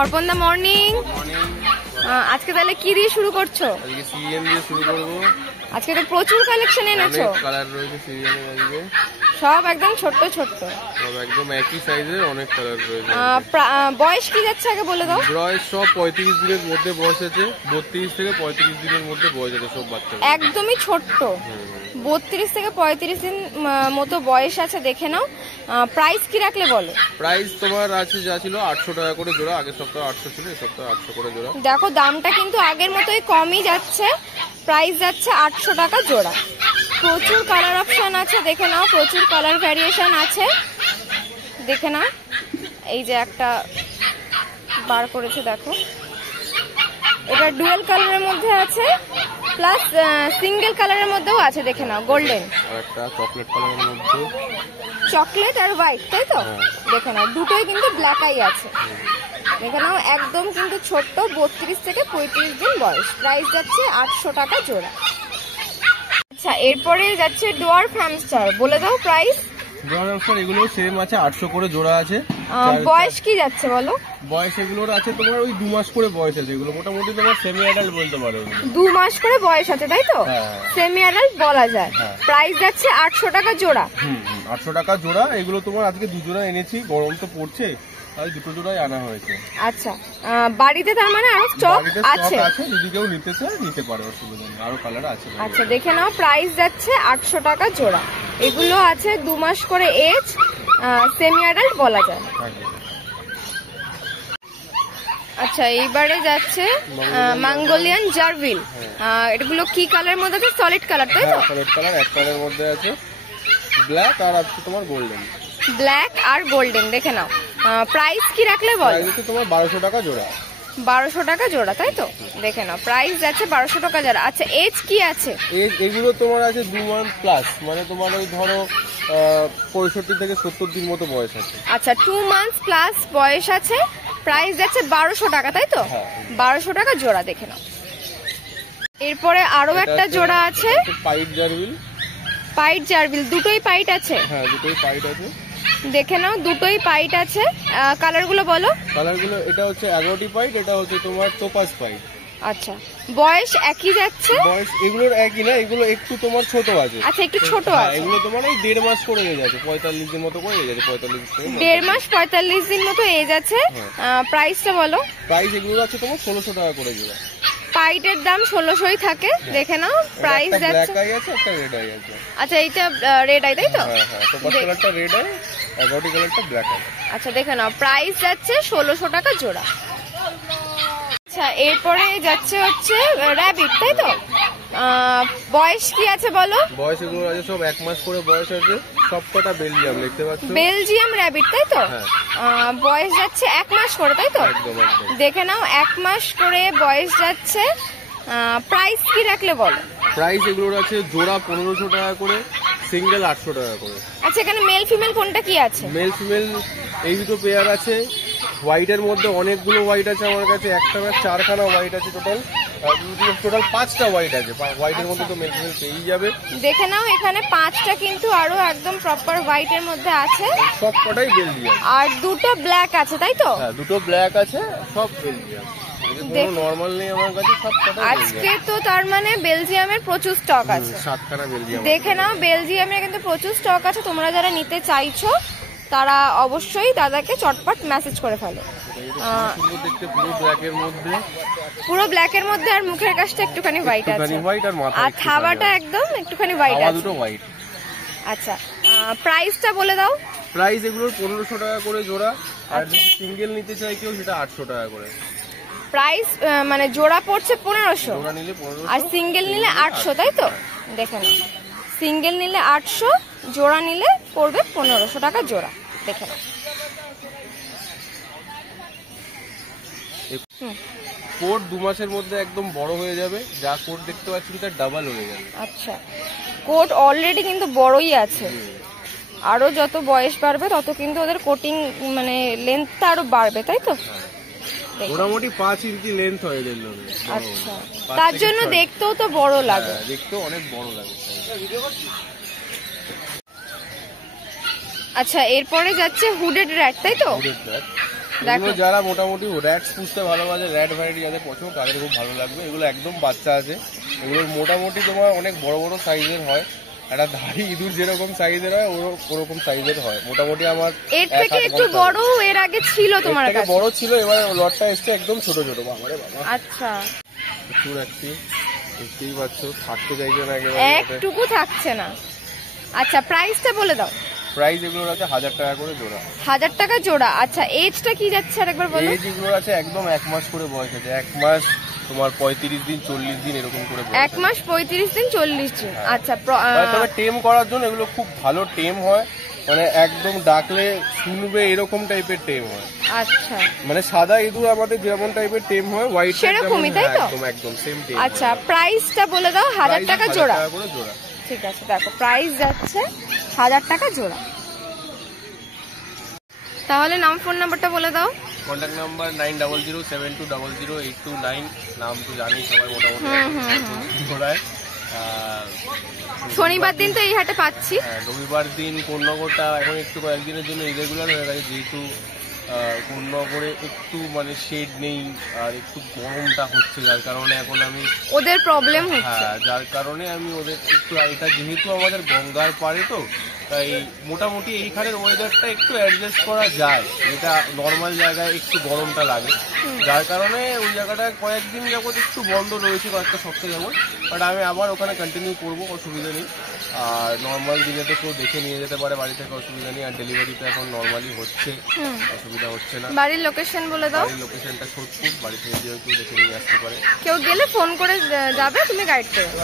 অর্পণ দা মর্নিং। আজকে তাহলে কি দিয়ে শুরু করছো? আজকে সিএম দিয়ে শুরু করব। আজকে তো প্রচুর কালেকশন এনেছো। অনেক কালার রয়েছে সিএম এর আজকে। সব একদম ছোট ছোট। সব একদম একই সাইজের, অনেক কালার রয়েছে। বয়স কি যাচ্ছে আগে বলে দাও। বয়স সব 35 দিনের মধ্যে বয়স আছে, 32 থেকে 35 দিনের মধ্যে বয়স আছে সব বাচ্চা। একদমই ছোট্ট, 32 থেকে 35 দিন মতো বয়স আছে, দেখে নাও। প্রাইস কি রাখলে বলো? প্রাইস তোমার আছে যা ছিল 800 টাকা করে জোড়া। আগের সপ্তাহে 800 ছিল, এই সপ্তাহে 800 করে জোড়া। দেখো দামটা কিন্তু আগের মতোই কমই যাচ্ছে, প্রাইস যাচ্ছে 800 টাকা জোড়া। প্রচুর কালার অপশন আছে, দেখে নাও, প্রচুর কালার ভ্যারিয়েশন আছে, দেখে নাও। এই যে একটা বার করেছে, দেখো এটা ডুয়াল কালারের মধ্যে আছে, প্লাস সিঙ্গেল কালারের মধ্যেও আছে, দেখে নাও। গোল্ডেন আর একটা চকলেট কালারের মধ্যে, চকলেট আর হোয়াইট, তাই তো? দেখে নাও, দুটোই কিন্তু ব্ল্যাক আই আছে, দেখে নাও। একদম কিন্তু ছোট্ট, 32 থেকে 35 দিন বয়স। প্রাইস যাচ্ছে 800 টাকা জোড়া। আচ্ছা, এরপরে যাচ্ছে ডোয়ার্ফ হ্যামস্টার, বলে দাও প্রাইস। ডোয়ার্ফ হ্যামস্টার এগুলো সেম আছে, 800 করে জোড়া আছে। বয়স কি যাচ্ছে বলো? বয়স এগুলোর আছে তোমার ওই 2 মাস করে বয়স আছে। এগুলো মোটামুটি তোমার সেমি অ্যাডাল্ট বলতে পারো। 2 মাস করে বয়স আছে, তাই তো? সেমি অ্যাডাল্ট বলা যায়। প্রাইস যাচ্ছে 800 টাকা জোড়া। 800 টাকা জোড়া। এগুলো তোমার আজকে 2 জোড়া এনেছি, গরম তো পড়ছে তাই 2 জোড়াই আনা হয়েছে। আচ্ছা, বাড়িতে তার মানে আরো স্টক আছে, যদি কেউ নিতে চায় নিতে পারে, অসুবিধা নেই, আরো কালার আছে। আচ্ছা, দেখে নাও। প্রাইস যাচ্ছে 800 টাকা জোড়া। এগুলো আছে 2 মাস করে এজ, সেমি অ্যাডাল্ট বলা যায়। আচ্ছা, এইবারে যাচ্ছে মঙ্গোলিয়ান জার্ভিল। এগুলো কি কালারের মধ্যে আছে? সলিড কালার, তাই তো? সলিড কালার, এক কালারের মধ্যে আছে, ব্ল্যাক আর আছে তোমার গোল্ডেন। ব্ল্যাক আর গোল্ডেন, দেখে নাও। প্রাইস কি রাখলে বল? প্রাইস তোমার 1200 টাকা জোড়া। 1200 টাকা জোড়া, তাই তো? দেখে নাও, প্রাইস যাচ্ছে 1200 টাকা জোড়া। আচ্ছা, এজ কি আছে? এগুলো তোমার আছে 2 মান্থ প্লাস, মানে তোমার ওই ধরো 65 থেকে 70 দিন মতো বয়স আছে। আচ্ছা, 2 মান্থ প্লাস বয়স আছে। প্রাইস যাচ্ছে 1200 টাকা, তাই তো? 1200 টাকা জোড়া, দেখে নাও। এরপরে আরো একটা জোড়া আছে, পাইট জার্ভিল। পাইট জার্ভিল, দুটোই পাইট আছে? হ্যাঁ, দুটোই পাইট আছে, দেখে নাও, দুটোই পাইট আছে। কালারগুলো বলো। কালারগুলো এটা হচ্ছে অ্যাগোটি পাইট, এটা হচ্ছে তোমার টোপাজ পাইট। আচ্ছা, বয়স একই যাচ্ছে? বয়স এগুলোর একই না, এগুলো একটু তোমার ছোট আছে। আচ্ছা, একটু ছোট আছে। এগুলো তোমার এই 1.5 মাস করে এজ আছে, 45 দিন মতো করে এজ আছে, 45 থেকে 1.5 মাস 45 দিন মতো এজ আছে। প্রাইসটা বলো। প্রাইস এগুলো আছে তোমার 1600 টাকা করে জোড়া। পাইটের দাম 1600ই থাকে, দেখে নাও। প্রাইস যাচ্ছে, ব্ল্যাক আই আছে, একটা রেড আই আছে। আচ্ছা, এইটা রেড আই, তাই তো? হ্যাঁ, টোপাজ কালারটা রেড আই, অ্যাগোটি কালারটা ব্ল্যাক আই। আচ্ছা, দেখে নাও, প্রাইস যাচ্ছে 1600 টাকা জোড়া। আচ্ছা, এরপরে যাচ্ছে হচ্ছে র‍্যাবিট, তাই তো? বয়স কি আছে বলো? বয়স এগুলো আছে সব 1 মাস করে বয়স আছে, সবকটা বেলজিয়াম, দেখতে পাচ্ছ? বেলজিয়াম র‍্যাবিট, তাই তো? বয়স যাচ্ছে 1 মাস করে, তাই তো? একদম একদম। দেখে নাও, 1 মাস করে বয়স যাচ্ছে। প্রাইস কি রাখলে বলো? প্রাইস এগুলোর আছে জোড়া 1500 টাকা করে, সিঙ্গেল 800 টাকা করে। আচ্ছা, এখানে মেল ফিমেল কোনটা কি আছে? মেল ফিমেল এই দুটো পেয়ার আছে। হোয়াইটের মধ্যে অনেকগুলো হোয়াইট আছে আমার কাছে, একটা না 4খানা হোয়াইট আছে, টোটাল 5টা হোয়াইট আছে। হোয়াইটের মধ্যে তো মেল ফিমেল পেয়েই যাবে। দেখে নাও, এখানে 5টা কিন্তু আরো একদম প্রপার হোয়াইটের মধ্যে আছে, সবকটাই বেলজিয়াম। আর দুটো ব্ল্যাক আছে, তাই তো? হ্যাঁ, দুটো ব্ল্যাক আছে, সব বেলজিয়াম। নরমাল নেই আমার কাছে, সবকটা আজকে তো তার মানে বেলজিয়ামের প্রচুর স্টক আছে। 7খানা বেলজিয়াম। দেখে নাও, বেলজিয়ামের কিন্তু প্রচুর স্টক আছে। তোমরা যারা নিতে চাইছো তারা অবশ্যই দাদাকে চটপট মেসেজ করে ফেলো। দেখতে পুরো ব্ল্যাকের মধ্যে, পুরো ব্ল্যাকের মধ্যে, আর মুখের কাছটা একটুখানি হোয়াইট আছে, আর থাবাটা একদম একটুখানি হোয়াইট আছে, দুটো হোয়াইট। আচ্ছা, প্রাইসটা বলে দাও। প্রাইস এগুলোর 1500 টাকা করে জোড়া, আর যদি সিঙ্গেল নিতে চাই কেউ সেটা 800 টাকা করে। প্রাইস মানে জোড়া পড়ছে 1500, জোড়া নিলে 1500, আর সিঙ্গেল নিলে 800, তাই তো? দেখে নাও, সিঙ্গেল নিলে 800, জোড়া নিলে পড়বে 1500 টাকা জোড়া, দেখে নাও। কোট 2 মাসের মধ্যে একদম বড় হয়ে যাবে, যা কোট দেখতে পাচ্ছি তার ডাবল হয়ে যাবে। আচ্ছা, কোট অলরেডি কিন্তু বড়ই আছে, আরো যত বয়স বাড়বে তত কিন্তু ওদের কোটিং মানে লেন্থটা আরো বাড়বে, তাই তো? মোটামুটি 5 ইঞ্চি লেন্থ হয়ে গেল। আচ্ছা, তার জন্য দেখতেও তো বড় লাগে। দেখতেও অনেক বড় লাগে। আচ্ছা, এরপরে যাচ্ছে হুডেড র্যাট, তাই তো? এগুলো যারা মোটামুটি র্যাটস পুষতে ভালোবাসে, র্যাট ভ্যারাইটি যাদের পছন্দ তাদের খুব ভালো লাগবে। এগুলো একদম বাচ্চা আছে, এগুলোর মোটামুটি তোমার অনেক বড় বড় সাইজের হয়, একটা ধাড়ি ইঁদুর যেরকম সাইজের হয় ওরকম সাইজের হয় মোটামুটি। আমার এর থেকে একটু বড় এর আগে ছিল তোমার কাছে? বড় ছিল, এবার লটটা এসছে একদম ছোট ছোট। বাবারে বাবা, আচ্ছা প্রচুর অ্যাক্টিভ, দেখতেই পাচ্ছ, থাকতে চাইছে না একেবারে, একটুকু থাকছে না। আচ্ছা প্রাইসটা বলে দাও। প্রাইস এগুলোর আছে 1000 টাকা করে জোড়া। 1000 টাকা জোড়া। আচ্ছা এজটা কি যাচ্ছে আরেকবার বলো। এজ এগুলোর আছে একদম 1 মাস করে বয়স আছে, 1 মাস তোমার 35 দিন 40 দিন এরকম করে। 1 মাস 35 দিন 40 দিন। আচ্ছা তবে টেম করার জন্য এগুলো খুব ভালো টেম হয়, মানে একদম ডাকলে শুনবে এরকম টাইপের টেম হয়। আচ্ছা মানে সাদা ইঁদুর আমাদের যেমন টাইপের টেম হয়, হোয়াইট সেরকমই তাই তো? একদম একদম সেম টেম। আচ্ছা প্রাইসটা বলে দাও। 1000 টাকা জোড়া। জোড়া। ঠিক আছে, দেখো প্রাইস যাচ্ছে 1000 টাকা জোড়া। তাহলে নাম ফোন নাম্বারটা বলে দাও। Contact number 9007200829। নাম তো জানি সবাই মোটামুটি। ঘোড়ায় শনিবার দিন তো এই হাটে পাচ্ছি। হ্যাঁ, রবিবার দিন কোন্নগরটা এখন একটু কয়েকদিনের জন্য ইরেগুলার হয়ে গেছে, যেহেতু কোন্নগরে একটু মানে শেড নেই আর একটু গরমটা হচ্ছে, যার কারণে এখন আমি ওদের প্রবলেম হচ্ছে। হ্যাঁ, যার কারণে আমি ওদের একটু, এটা যেহেতু আমাদের গঙ্গার পাড়ে তো তাই মোটামুটি এইখানের ওয়েদারটা একটু অ্যাডজাস্ট করা যায়, যেটা নর্মাল জায়গায় একটু গরমটা লাগে, যার কারণে ওই জায়গাটা কয়েকদিন যাবত একটু বন্ধ রয়েছে, কয়েকটা সপ্তাহ যাবত। বাট আমি আবার ওখানে কন্টিনিউ করবো, অসুবিধা নেই। আর নর্মাল দিনে তো কেউ দেখে নিয়ে যেতে পারে বাড়ি থেকে, অসুবিধা নেই। আর ডেলিভারি তো এখন নর্মালি হচ্ছে, অসুবিধা হচ্ছে না। বাড়ির লোকেশন বলে দাও। বাড়ির লোকেশনটা সোদপুর, বাড়ি থেকে কেউ দেখে নিয়ে আসতে পারে। কেউ গেলে ফোন করে যাবে, তুমি গাইড করবে।